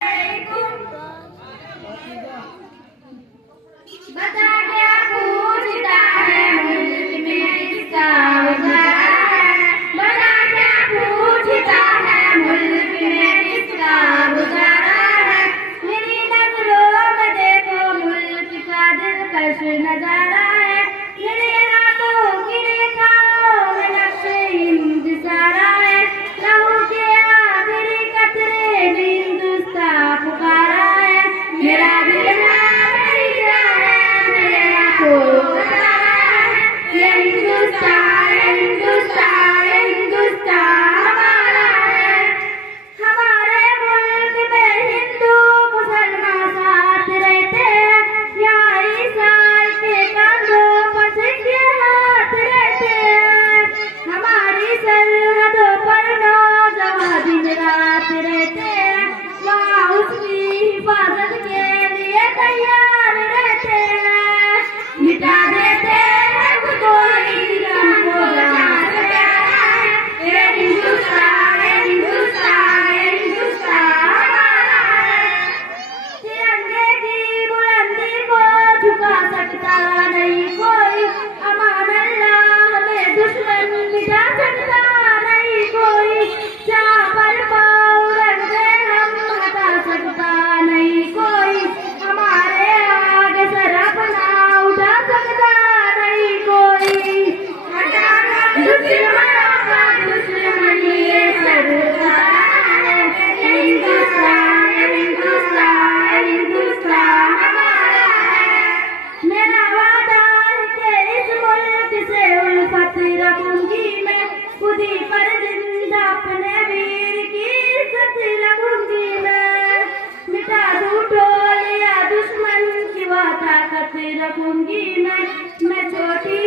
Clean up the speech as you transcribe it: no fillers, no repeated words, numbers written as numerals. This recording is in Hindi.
बता क्या पूछता है मुल्क में इसका उजाला है। बता क्या पूछता है मुल्क में इसका उजाला है। मेरी नजरों में देखो मुल्क का दिलकश नजारा है। मेरे हाथों की रेखाओं में नक्शे हिंद सारा है। लहू के आखिरी कतरे में हिंदुस्तान पुकारा है। मेरा दिल है मेरी जान है मेरे आंखों का तारा है। ये हिंदुस्तान हिंदुस्तान हिंदुस्तान हमारा है। हमारे मुल्क में हिंदू मुसलमान साथ रहते हैं। यहाँ ईसाई के कंधों पर सिक्के हाथ रहते हैं। हमारी सरहदों पर नौजवान दिन रात रहते हैं। वहाँ उसकी हिफाजत के लिए तैयार रहते हैं। मिटा देते हैं कोई हमको जहाँ से प्यारा है। ये हिंदुस्तान हिंदुस्तान हिंदुस्तान हमारा है। तिरंगे की बुलंदी को झुका सकता नहीं कोई। अमान अल्लाह में दुश्मन मिटा सकता नहीं कोई। जहाँ पर पाँव रख दे हम हटा सकता नहीं कोई। हमारे आगे सर अपना उठा सकता नहीं कोई। दुश्मनों का दुश्मन ये सरकार है। हिंदुस्तान हिंदुस्तान हिंदुस्तान हमारा है। मेरा वादा है कि इस मुल्क से उल्फत रखूंगी मैं। खुदी पर जिंदा अपने वीर की इज्जत रखूंगी मैं। मिटा दूं टोलिया दुश्मन की वह ताकत रखूंगी मैं। छोटी